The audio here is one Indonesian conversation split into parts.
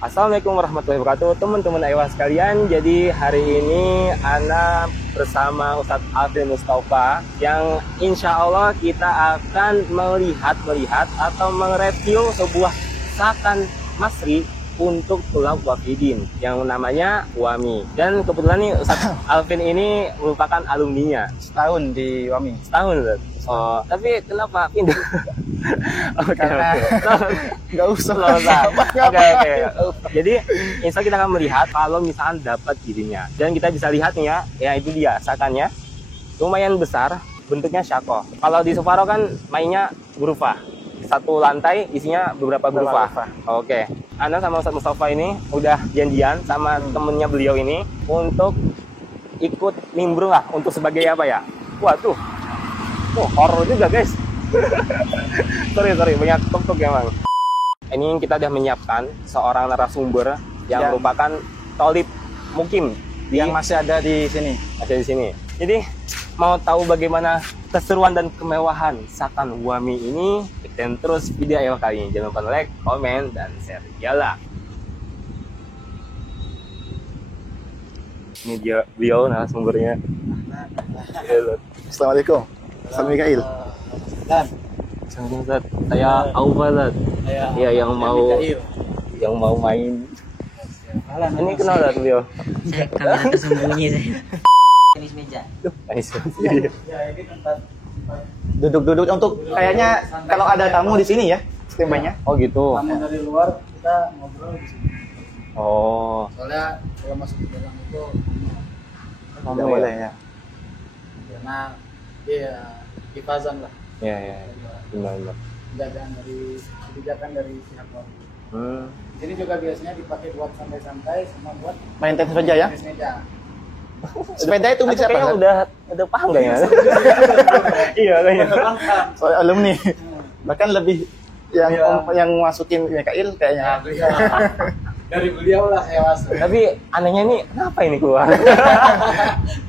Assalamualaikum warahmatullahi wabarakatuh, teman-teman Ewa sekalian. Jadi hari ini Ana bersama Ustadz Alvin Mustafa yang insya Allah kita akan melihat atau mereview sebuah sakan masri untuk tulab wafidin yang namanya WAMI. Dan kebetulan nih Ustadz Alvin ini merupakan alumninya. Setahun di WAMI. Setahun, Ustadz? Oh, tapi kenapa pindah? Karena nggak usah. Oke. Jadi insya kita akan melihat kalau misalkan dapat dirinya. Dan kita bisa lihat nih ya itu dia sakannya. Lumayan besar, bentuknya syako. Kalau di Sufaro kan mainnya hurufah. Satu lantai isinya beberapa hurufah. Oke. Ana sama Ustadz Mustafa ini udah janjian sama temennya beliau ini untuk ikut nimbrung lah, untuk sebagai apa ya? Waduh. Horor juga guys. sorry banyak tok emang. Ini kita udah menyiapkan seorang narasumber yang merupakan tolib mukim yang masih ada di sini. Jadi mau tahu bagaimana keseruan dan kemewahan sakan WAMI ini, ikutin terus video Ewa kali ini. Jangan lupa like, komen, dan share. Yalah. Ini dia beliau narasumbernya. Assalamualaikum. Assalamualaikum Mikail. Assalamualaikum, saya Aufazat. Iya, yang mau main. Ini kenal lah beliau. Kamera tersembunyi saya. Tenis meja. Ya, ini tempat duduk untuk kayaknya kalau ada tamu di sini ya, standby-nya. Oh gitu. Tamu dari luar kita ngobrol di sini. Oh. Soalnya kalau masuk ke dalam itu Tidak boleh ya. karena dia hifazan lah. Iya. Benar. Kebijakan dari pihak WAMI. Ini juga biasanya dipakai buat santai-santai sama buat Main tenis saja ya. tenis meja. Sepeda itu milik siapa? Kayaknya udah paham gak ya? Iya kayaknya. Soal alumni. Bahkan lebih yang masukin Mikail kayaknya. Dari beliau lah saya masuk. Tapi anehnya nih, kenapa ini keluar?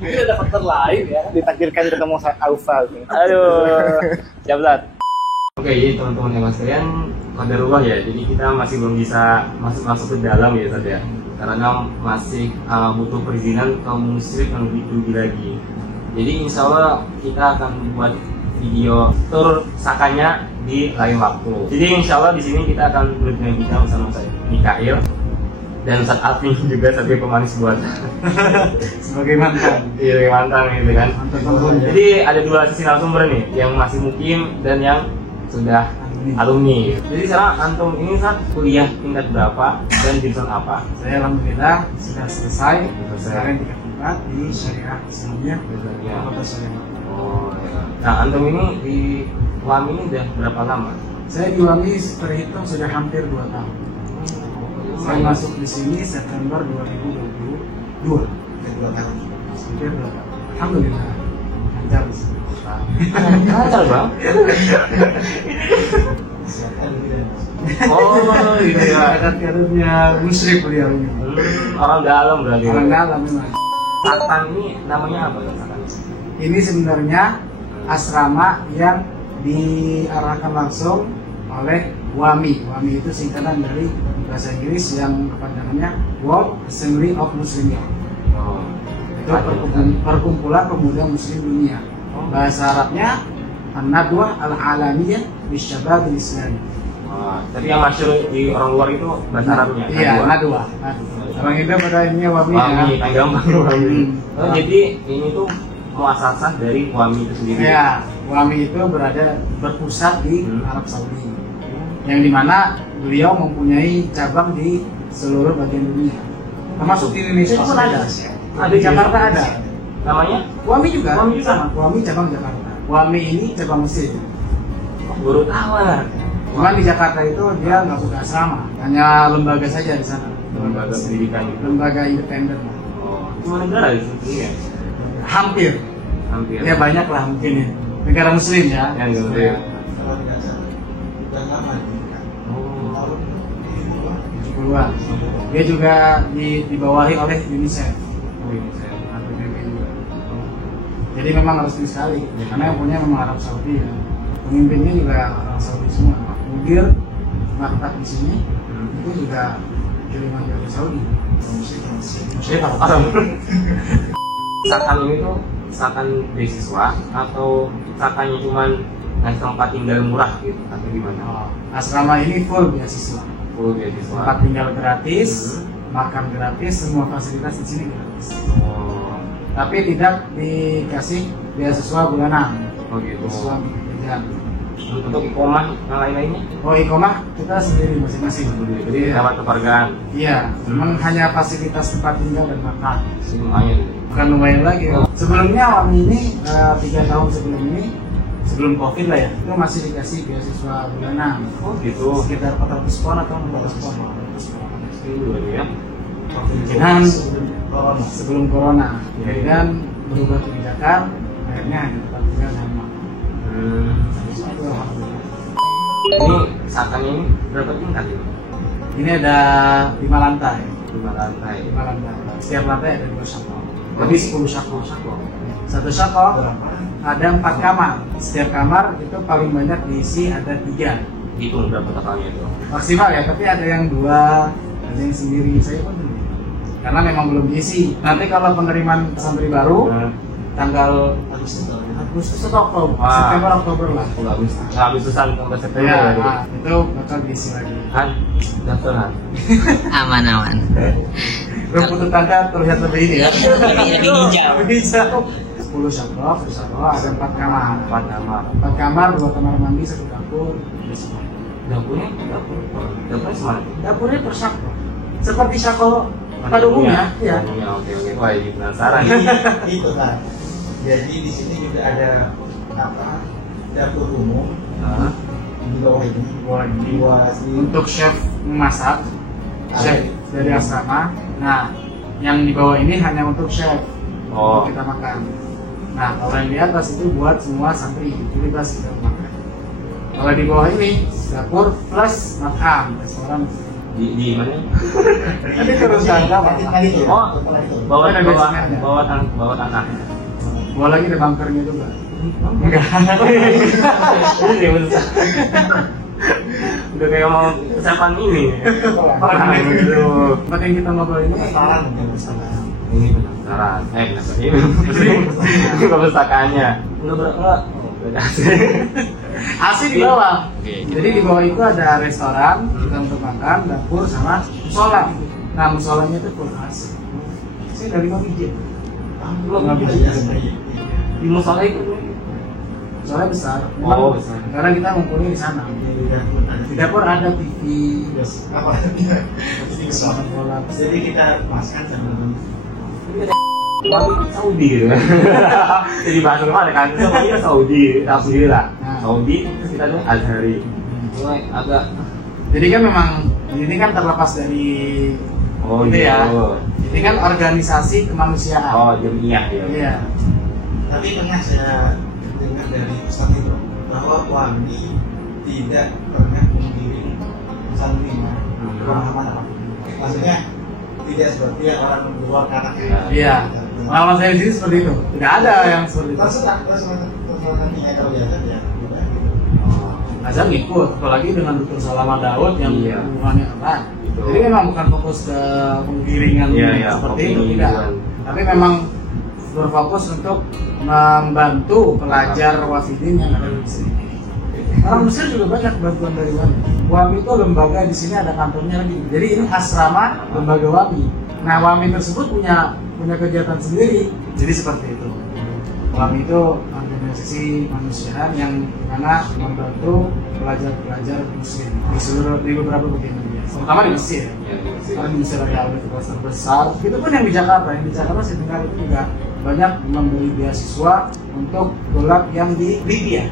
Mungkin ada faktor lain ya. Ditakdirkan ketemu Alfa. Aduh, siap Zat. Oke, jadi teman-teman yang sekalian, qadarullah ya. Jadi kita masih belum bisa masuk ke dalam ya Zat ya. Karena masih butuh perizinan kaum muslim yang lebih lagi. Jadi insya Allah kita akan buat video tur sakannya di lain waktu. Jadi insya Allah di sini kita akan berbincang bersama saya Mikail dan Ustadz Alvin juga sebagai pemanis buat Sebagai mantan. Iya, mantan gitu kan. Mantan. Jadi ada dua sisi narasumber nih, yang masih mukim dan yang sudah alumni. Jadi sekarang antum ini saat kuliah tingkat berapa dan jurusan apa? Saya alhamdulillah sudah selesai. Sekarang tingkat 4 di Syariah Islamiyah Kota Sleman. Oh ya. Nah antum ini di WAMI ini udah berapa lama? Saya di WAMI terhitung sudah hampir 2 tahun. Saya masuk di sini September 2022. Hampir 2 tahun. Alhamdulillah. Lancar di sini. Lancar bang? Oh gitu ya. Kadernya musyrik beliau ini. Orang dalam berarti. Orang dalam memang. Sakan ini namanya apa ya? Ini sebenarnya asrama yang diarahkan langsung oleh WAMI. WAMI itu singkatan dari bahasa Inggris yang kepanjangannya World Assembly of Muslimin. Oh. Itu perkumpulan pemuda muslim dunia. Bahasa Arabnya An-Nadwah Al-Alamiyah Bisyabab Al-Islami. Tapi yang masyhur di orang luar itu bahasa Arabnya. Iya, Nadwah. Orang Indo pada ini WAMI ya. Gampang WAMI. Oh, jadi ini tuh muasasah dari WAMI itu sendiri. Ya, WAMI itu berpusat di Arab Saudi. Yang dimana beliau mempunyai cabang di seluruh bagian dunia. Termasuk di Indonesia pun ada. Di Jakarta ada. Namanya? WAMI juga. WAMI juga. Sama. WAMI cabang Jakarta. WAMI ini cabang Mesir. Baru tahu lah. Cuma di Jakarta itu dia nggak buka asrama, hanya lembaga saja di sana. Lembaga pendidikan itu. Lembaga independen. Oh, cuma negara di sini ya? Hampir. Ya banyak lah mungkin ya. Negara Muslim ya. Yang Muslim. Oh. Dia juga dibawahi oleh UNICEF. Jadi memang harus sekali, karena yang punya memang Arab Saudi ya. Pemimpinnya juga orang Saudi semua. Mudir maktab di sini itu juga kiriman dari Saudi. Misalkan ini tuh misalkan beasiswa atau misalkannya cuman ngasih tempat tinggal murah gitu atau gimana? Oh, asrama ini full beasiswa. Full beasiswa. Tempat tinggal gratis, makan gratis, semua fasilitas di sini gratis. Oh, Tapi tidak dikasih beasiswa bulanan. oh gitu. Beasiswa pekerjaan. Untuk ikomah yang lain-lainnya? Oh, ikomah kita sendiri masing-masing. Jadi dapat keluargaan. Iya, memang hanya fasilitas tempat tinggal dan makan. Semuanya gitu. Bukan lumayan lagi. Sebelumnya Wami ini 3 tahun sebelum ini, sebelum COVID lah ya, itu masih dikasih beasiswa bulanan. Oh gitu. Sekitar 400 pon atau 400 pon. Dulu ya. Kemungkinan sebelum corona. Kemudian berubah kebijakan, akhirnya hanya tempat tinggal dan makan. Itu alhamdulillah. Ini misalkan ini berapa tingkat ini? Ini ada 5 lantai. 5 lantai. 5 lantai. Setiap lantai ada 2 syako. Lebih 10 syako. Satu syako ada 4 kamar. Setiap kamar itu paling banyak diisi ada 3. Hitung berapa totalnya itu? Maksimal ya, tapi ada yang 2, ada yang sendiri. Saya pun sendiri. Karena memang belum diisi. Nanti kalau penerimaan santri baru tanggal Agustus atau Oktober, Wah. September Oktober lah. Nggak Agustusan sampai September Ya, ya. nah, itu bakal diisi lagi. Kan daftar kan? Aman. Rumput tetangga terlihat lebih ini ya. Lebih hijau. Lebih hijau. 10 syako, ada 4 kamar. 4 kamar. 4 kamar, 2 kamar mandi, 1 dapur. Dapurnya semana? Dapurnya per syako. Seperti syako pada umumnya, ya. Oke. Wah, ini penasaran. Itu kan. Jadi di sini juga ada apa? Dapur umum Hah? di bawah ini. Wah, ini Dua sini. untuk chef memasak, chef dari asrama. Nah, yang di bawah ini hanya untuk chef. Oh. Untuk kita makan. Nah, kalau yang di atas itu buat semua santri, bebas kita makan. Kalau di bawah ini dapur plus makan, restoran. Di mana? Tadi terus tangga Pak. Oh, bawah Ada basementnya. bawah tanah. Bawah lagi ada bunkernya juga. Enggak. Ini besar. Udah kayak mau persiapan ini. Parah gitu. Tempat yang kita ngobrol ini Restoran mungkin bersama. Ini penasaran. Ini perpustakaannya. Enggak. AC di bawah. Oke. Jadi di bawah itu ada restoran, kita untuk makan, dapur sama musola. Nah, musolanya itu full AC. Saya dari mau izin. Nggak bisa. Di musola itu. Musola besar. Oh, besar. Karena kita ngumpulnya di sana. Di dapur ada TV, Apa? sama bola. Jadi kita maskan sama Saudi gitu. Jadi bahasa kemana kan? Semuanya Saudi, alhamdulillah. Saudi terus kita tuh Azhari. Mulai agak. Jadi kan memang ini kan terlepas dari Oh itu ya. gitu. Ini kan organisasi kemanusiaan. Oh jamiah ya. Iya. Tapi pernah saya dengar dari Ustaz itu bahwa Wami tidak pernah mengirim santrinya kemana-mana. Maksudnya tidak seperti orang luar kanak. Iya. Pengalaman saya di sini seperti itu. Tidak ada yang seperti itu. Terus nantinya kalau biasa ya. Azan ngikut, apalagi dengan Dr. Salama Daud yang Iya. hubungannya erat. Betul. Jadi memang bukan fokus ke penggiringan Iya, seperti itu, opini tidak. gitu. Tapi memang berfokus untuk membantu pelajar wafidin yang ada di sini. Orang Mesir juga banyak bantuan dari Wami. Wami itu lembaga di sini ada kantornya lagi. Jadi ini asrama lembaga Wami. Nah, Wami tersebut punya kegiatan sendiri. Jadi seperti itu. Wami itu organisasi kemanusiaan yang mana membantu pelajar-pelajar muslim di beberapa bagian dunia. Terutama di Mesir. Iya, Karena di Mesir ada universitas terbesar. Itu pun yang di Jakarta. Yang di Jakarta sebenarnya itu juga banyak memberi beasiswa untuk dolab yang di Libya.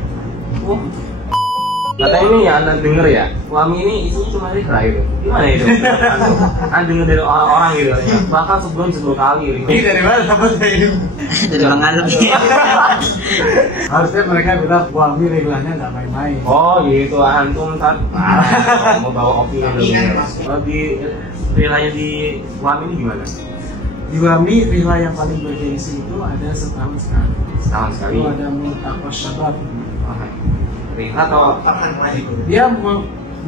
Katanya ini yang anda denger ya, Wami ini isinya cuma rikra gitu. Gimana itu? Anda denger dari orang-orang gitu. Bahkan sebulan 10 kali. Ini dari mana dapatnya ini? Dari orang Arab. Harusnya mereka bilang Wami riglahnya nggak main-main. Oh gitu, antum ntar mau bawa opini dulu. Kalau di wilayah di Wami ini gimana? Di Wami rihla yang paling bergengsi itu ada setahun sekali. Setahun sekali. Itu ada Multaqwa Syabab. Rihla atau Tahan lagi. Dia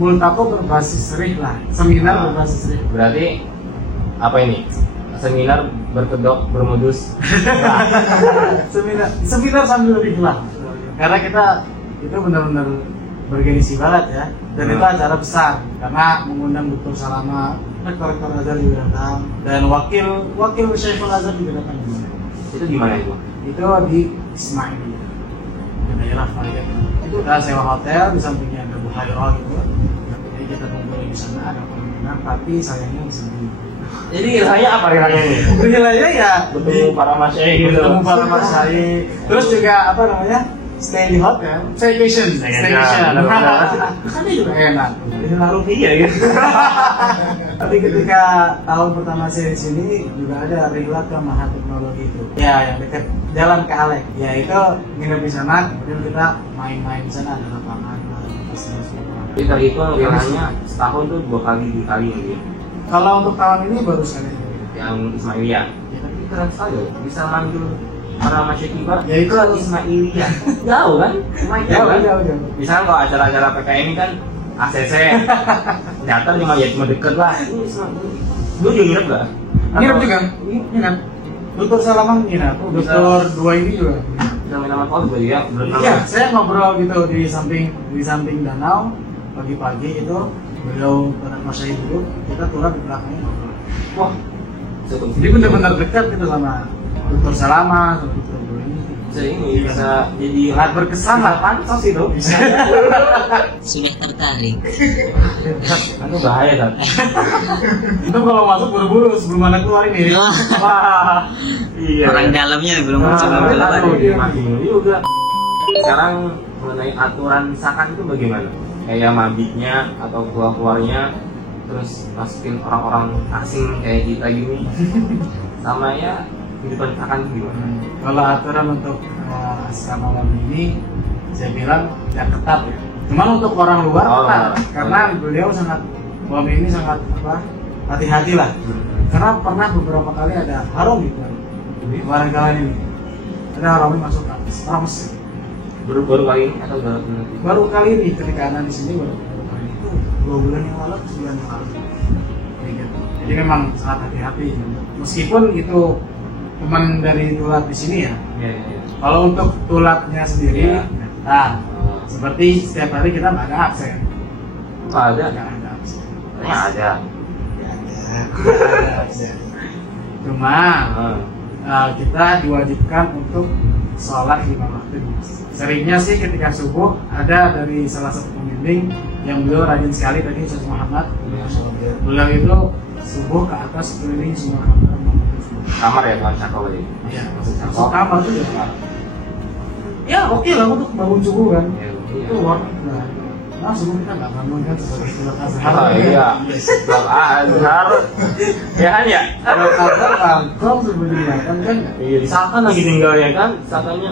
multaqo berbasis rih lah, seminar berbasis rih. Berarti apa ini? Seminar berkedok bermodus. seminar sambil rih lah. Karena kita itu benar-benar bergengsi banget ya. Dan itu acara besar karena mengundang Dr. Salama, rektor Azhar juga datang, dan wakil Syekhul Azhar juga datang juga. Itu di mana itu? Itu di Ismail di daerah Fayet. Itu kita sewa hotel, di sampingnya ada Bukhara gitu. Jadi kita kumpul di sana, ada permainan, tapi sayangnya di sini. Jadi rasanya apa rilanya ini? Nilainya ya Bertemu para masyayikh gitu. bertemu para masyayikh. Terus juga apa namanya? Stay di hotel, staycation. Kan juga enak. Ini rupiah gitu. Tapi ketika tahun pertama saya di sini juga ada rihlat ke Maha Teknologi itu. Ya, yang dekat jalan ke Alek. Ya itu nginep di sana, kemudian kita main-main di sana, ada lapangan, Jadi terhitung rilanya setahun tuh 2 kali gitu. Kalau untuk tahun ini baru sekali. Yang Ismailiyah. Ya, tapi keren sekali loh. Bisa manggil para masyayikh juga. Ya itu Ismailiyah. Jauh kan? Lumayan jauh kan? Jauh. Misalnya kalau acara-acara PKM ini kan ACC. Ternyata cuma deket lah. Ini Ismailiyah. Lu juga nginep gak? Nginep juga? Nginep. Dokter Salamang nginep. Dokter 2 ini juga. Bisa main nama kau juga ya? Iya, saya ngobrol gitu di samping danau pagi-pagi itu beliau pada masyayikh dulu, kita turun di belakangnya ngobrol. Wah. Jadi benar-benar dekat gitu sama Dokter Salama, sama Dokter 2 ini. Bisa jadi Sangat berkesan lah, pansos itu. Bisa. Sudah tertarik. Itu bahaya kan? Itu kalau masuk buru-buru sebelum anak keluar ini. Wah. Iya. Orang dalamnya belum coba keluar. Juga. Sekarang mengenai aturan sakan itu bagaimana? Kayak mabiknya atau keluarnya, terus masukin orang-orang asing kayak kita gini, sama ya kehidupan sakan itu gimana? Kalau aturan untuk asrama Wami ini, saya bilang tidak ketat ya. Cuman untuk orang luar ketat, karena beliau Wami ini sangat hati-hati lah. Karena pernah beberapa kali ada haram gitu di Waranggalan ini, ada haram masuk orang Mesir. Baru kali ini atau Baru kali ini ketika anak di sini baru kali itu 2 bulan yang lalu, 9 bulan yang lalu. Jadi memang sangat hati-hati. Meskipun itu teman dari tulat di sini ya. Iya. Kalau untuk tulatnya sendiri, nah seperti setiap hari kita nggak ada absen. Nggak ada. Nggak ada absen. Ada. Ada absen. Cuma kita diwajibkan untuk sholat 5 waktu. Seringnya sih ketika subuh ada dari salah satu pembimbing yang beliau rajin sekali tadi Ustaz Muhammad. Beliau itu subuh ke atas keliling semua Kamar ya tuan Syakau ini. Iya, masuk kamar tuh ya. Ya oke lah untuk bangun subuh kan. Itu worth it lah. Nah subuh kita nggak bangun kan sebagai sholat azhar. Oh iya. Sholat azhar. Ya kan ya. Sholat azhar kantong sebenarnya kan. Iya, disahkan lagi tinggalnya kan, disahkannya.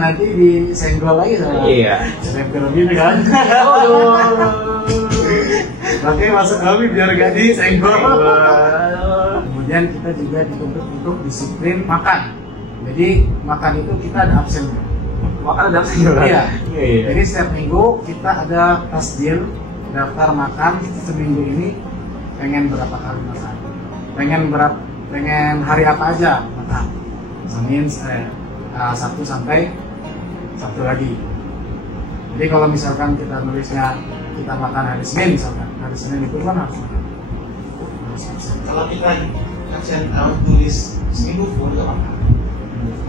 Nanti disenggol lagi sama. Iya. Selebgram gitu kan. Makanya masuk kami biar gak disenggol. Kemudian kita juga dituntut untuk disiplin makan. Jadi makan itu kita ada absennya. Makan ada absen juga? Iya. Iya. Jadi setiap minggu kita ada tasdil, daftar makan seminggu ini pengen berapa kali makan. Pengen hari apa aja makan. Senin, Sabtu sampai Sabtu lagi. Jadi kalau misalkan kita nulisnya kita makan hari Senin misalkan, hari Senin itu kan harus makan. Kalau kita harus tulis seminggu full nggak apa-apa.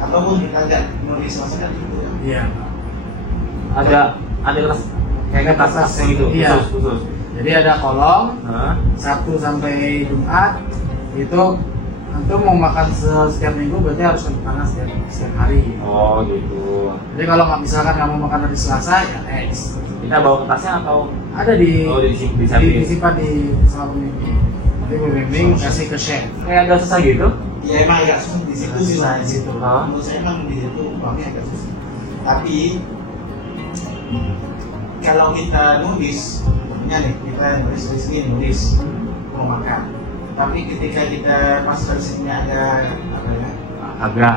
Ataupun kita nggak nulis masakan gitu ya. Iya. Ada kelas kayak kertas yang itu Iya. khusus. Jadi ada kolom Hah? Sabtu sampai Jumat itu antum mau makan setiap minggu berarti harus makan setiap hari. Oh gitu. Jadi kalau nggak misalkan nggak mau makan hari Selasa ya X. Kita bawa kertasnya atau Ada di disimpan di sama pembimbing. Nanti pembimbing kasih ke chef. kayak agak susah gitu? Ya emang agak susah di situ sih lah. Di situ. Menurut saya emang di situ uangnya agak susah. Tapi kalau kita nulis, nih kita nulis mau makan. Tapi ketika kita pas resepnya ada apa ya? Agak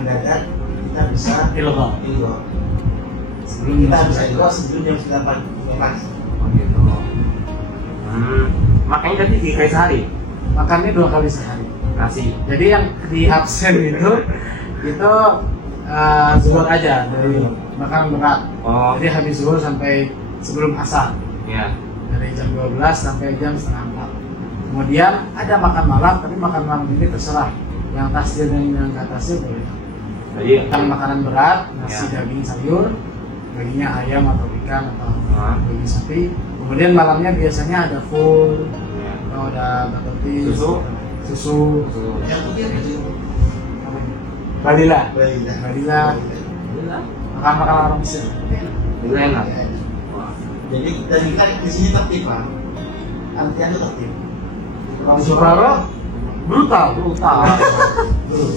Mendadak kita bisa Ilgo. ilgo. Sebelum Kita bisa ilgo sebelum jam 9 pagi. Oh gitu. Makanya tadi 3 kali sehari Makannya 2 kali sehari. nasi. Jadi yang di absen itu zuhur aja dari makan berat. Oh. Jadi habis zuhur sampai sebelum asar. Ya. Dari jam 12 sampai jam setengah 4. Kemudian ada makan malam, tapi makan malam ini terserah. Yang tasdir dan yang nggak tasdir boleh. Jadi Makan makanan berat, nasi, Ya. daging, sayur, dagingnya ayam atau ikan atau Ah. daging sapi. Kemudian malamnya biasanya ada full, Ya. atau ada bubble tea, Susu? susu, Yang putih apa sih? apa ini? Balila, Balila. balila, makan makanan orang Mesir. Itu enak. Ya. Wah. Jadi dan kita di sini tertib Pak. Artinya tertib. Kalau Suparo brutal.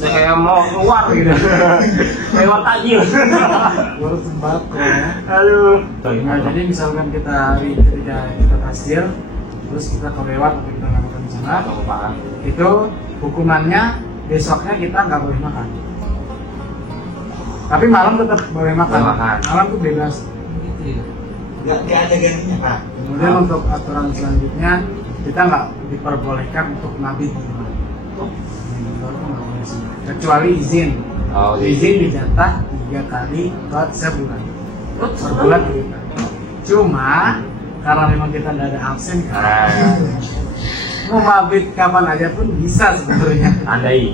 Saya kayak mau keluar gitu. Keluar tajil. Baru sembako ya. Aduh. Nah, jadi misalkan kita hari ketika kita tasdir, terus kita kelewat atau kita nggak makan di sana, itu hukumannya besoknya kita nggak boleh makan. Tapi malam tetap boleh makan. Boleh makan. Malam tuh bebas. Nggak ada gantinya Pak. Kemudian untuk aturan selanjutnya kita nggak diperbolehkan untuk mabit di rumah. Kecuali izin. Oh, Izin dijatah 3 kali per sebulan. Per bulan 3 kali. Cuma karena memang kita nggak ada absen kan, mau mabit kapan aja pun bisa sebenarnya. Andai.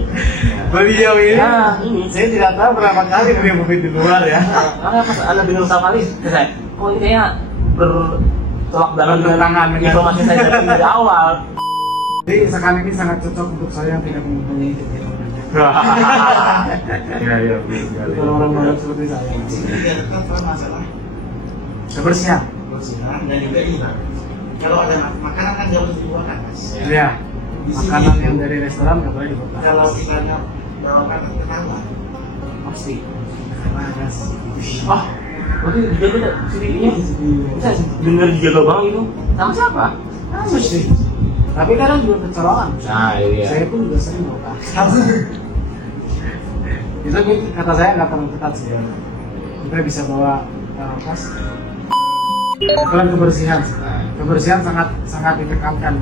Beliau ini, Nah, ini. saya tidak tahu berapa kali beliau mabit di luar ya. Karena pas Anda bilang sama kali, saya, kok ini kayaknya bertolak belakang dengan Bertentangan dengan- informasi saya dari awal. Jadi sekarang ini sangat cocok untuk saya yang tidak mempunyai kegiatan. Iya, Untuk orang-orang seperti saya. Tidak tetap masalah Kebersihan. kebersihan dan juga ini Pak. Kalau ada makanan kan nggak boleh dibuangkan Mas. Ya. Di sini Makanan itu, yang dari restoran nggak boleh dibuka. kalau kita bawakan ketahuan Pasti. Karena ada Oh, berarti dijaga sedikitnya. Saya bener dijaga banget itu. Sama siapa? sih. Tapi kadang juga kecolongan. Nah, iya. Saya pun juga sering bawa itu kata saya nggak terlalu ketat sih ya. Kita bisa bawa tas. Aturan kebersihan. Kebersihan sangat ditekankan.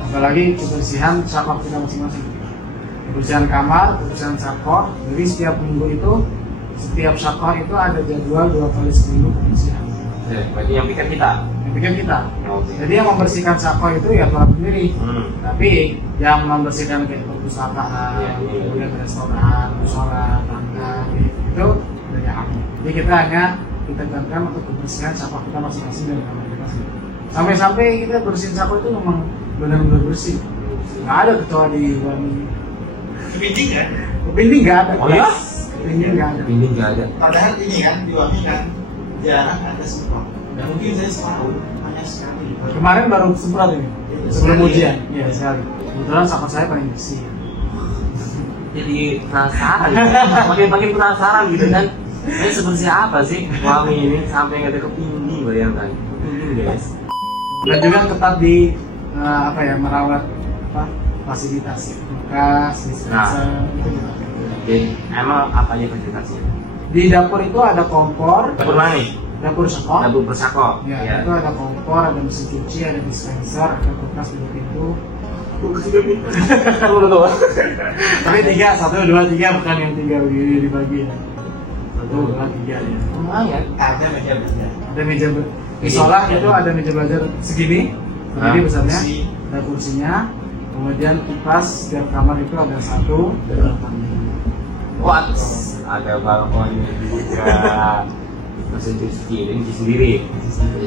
Apalagi kebersihan syakor kita masing-masing. Kebersihan kamar, kebersihan syakor. Jadi setiap minggu itu, setiap syakor itu ada jadwal 2 kali seminggu kebersihan. Berarti yang pikir kita. Yang bikin kita. Oke. Jadi yang membersihkan syakor itu ya orang sendiri. Tapi yang membersihkan kayak perpustakaan, Iya, iya. kemudian restoran, musola, tangga, itu dari kami. Jadi kita hanya ditekankan untuk kebersihan syakor kita masing-masing dan kamar kita sendiri. Sampai-sampai kita bersihin syakor itu memang benar-benar bersih. Nggak ada kecoa di wangi. kepiting kan. Kepinting nggak ada. Oh ya? Kepinting nggak ada. Ini nggak ada. Padahal ini kan diwangi kan jarang ada semprot. Dan mungkin saya setahun hanya sekali. Kemarin baru semprot ini. Sebelum Sekali. ujian. Iya sekali. Kebetulan syakor saya paling bersih. Jadi penasaran. Makin penasaran gitu kan. Ini seperti apa sih wangi ini sampai nggak ada kepindi, bayangkan. Kepindi guys. Dan juga ketat di merawat fasilitas bekas, dispenser, itu juga. Jadi emang apa aja fasilitasnya? Di dapur itu ada kompor, Dapur mana nih? dapur sekor, Dapur persako. ya, itu ada kompor, ada mesin cuci, ada dispenser, ada kulkas 2 pintu. Tunggu tuh. Tapi 3, 1, 2, 3 bukan yang 3 begini dibagi. 1, 2, 3 ya. Lumayan. Ada meja belajar. Ada meja di sekolah itu ada meja belajar segini besarnya, kursi. ada kursinya. Kemudian kipas setiap kamar itu ada 1 balkonnya. What? Ada balkonnya juga. Mesin cuci ini cuci sendiri. Cuci sendiri.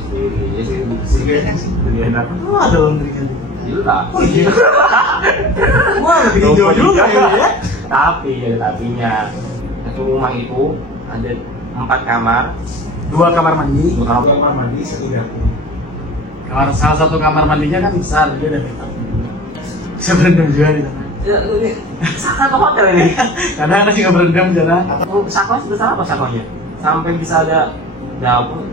Ya sih Sendiri sih. lebih enak. Oh, ada laundry kan juga. Gila. Oh iya. Wah, lebih hijau juga ini ya. Tapi ada tapinya. Satu rumah itu ada 4 kamar. 2 kamar mandi. 2 kamar. Kamar mandi satu dapur. Kamar salah satu kamar mandinya kan besar, dia ada bathtub. Bisa berendam juga di sana. Ya, ini Saka atau hotel ini? Kadang ada juga berendam di sana. Sako sebesar apa sakonya? Sampai bisa ada dapur.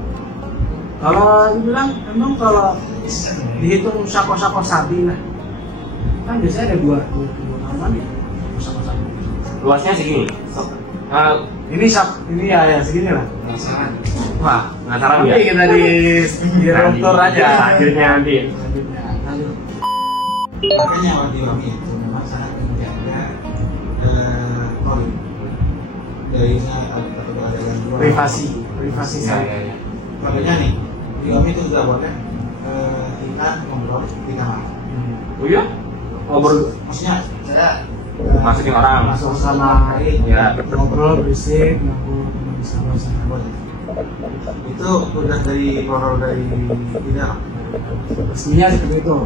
Kalau dibilang emang kalau dihitung sako-sako sapi lah, kan biasanya ada 2 kamar mandi. Sako-sako. Luasnya segini. Ini ya segini lah. Penasaran. Wah, penasaran Nanti ya? kita di room tour aja. Selanjutnya nanti. Selanjutnya. Lanjut. Makanya wadi-wadi itu memang sangat menjaga kori dari ada gangguan Privasi Ya, saya. ya, ya. makanya nih di kami itu nggak boleh kita ngobrol di kamar. Oh iya? Ngobrol Maksudnya saya masukin orang. Masuk sama Ya. ngobrol berisik, ngobrol sama boleh. Itu udah dari protokol dari tidak. resminya seperti itu.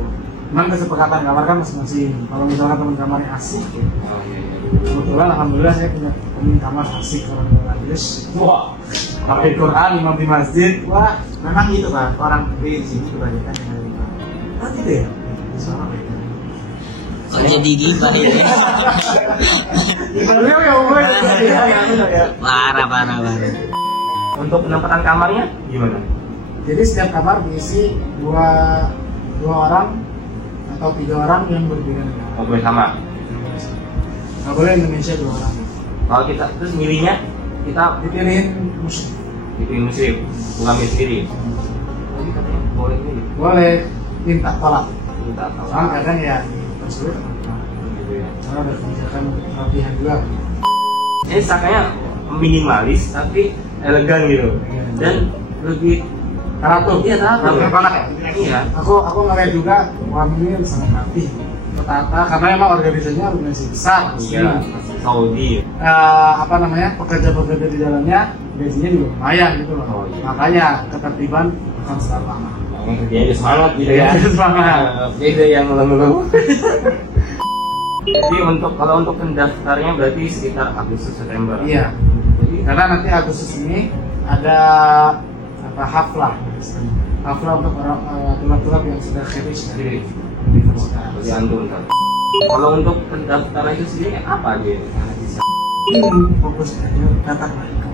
Memang kesepakatan kamar kan masing-masing. Kalau misalnya teman kamarnya asik, Oh iya, iya. kebetulan alhamdulillah saya punya teman kamar asik orang Bangladesh. Wah, pakai Quran, imam di masjid. Wah, Memang gitu Pak, orang di sini kebanyakan yang dari Pak. kan gitu ya. Di sana beda. Kok jadi gimana ini? Beliau ya umur Parah. Untuk penempatan kamarnya gimana? Jadi setiap kamar diisi dua orang atau 3 orang yang berbeda negara. Oh, boleh sama. Nggak boleh Indonesia 2 orang. Kalau kita terus milihnya kita Dipilihin muslim. dipilih muslim, bukan milih sendiri. Jadi katanya boleh milih. Boleh minta tolak. Kita tahu. Soalnya kadang ya tersebut Gitu ya. karena ada kebijakan pelatihan juga. Ini sakanya minimalis tapi elegan gitu dan lebih Teratur. Iya, teratur. Anak ya. iya. Aku ngeliat juga Wami ini sangat rapi, tertata karena emang organisasinya organisasi besar. Iya, Saudi. Apa namanya, pekerja-pekerja di dalamnya gajinya juga lumayan gitu loh. Oh, iya. Makanya ketertiban akan selalu lama. Yang kerjanya semangat gitu ya. Semangat. Beda yang ngeluh-ngeluh. Jadi kalau untuk pendaftarnya berarti sekitar Agustus September. Iya. Jadi Karena nanti Agustus ini ada haflah untuk orang tulab-tulab yang sudah kharis dari universitas. Jadi antum ntar. Kalau untuk pendaftaran itu sendiri apa aja? Ini fokus dari data mereka.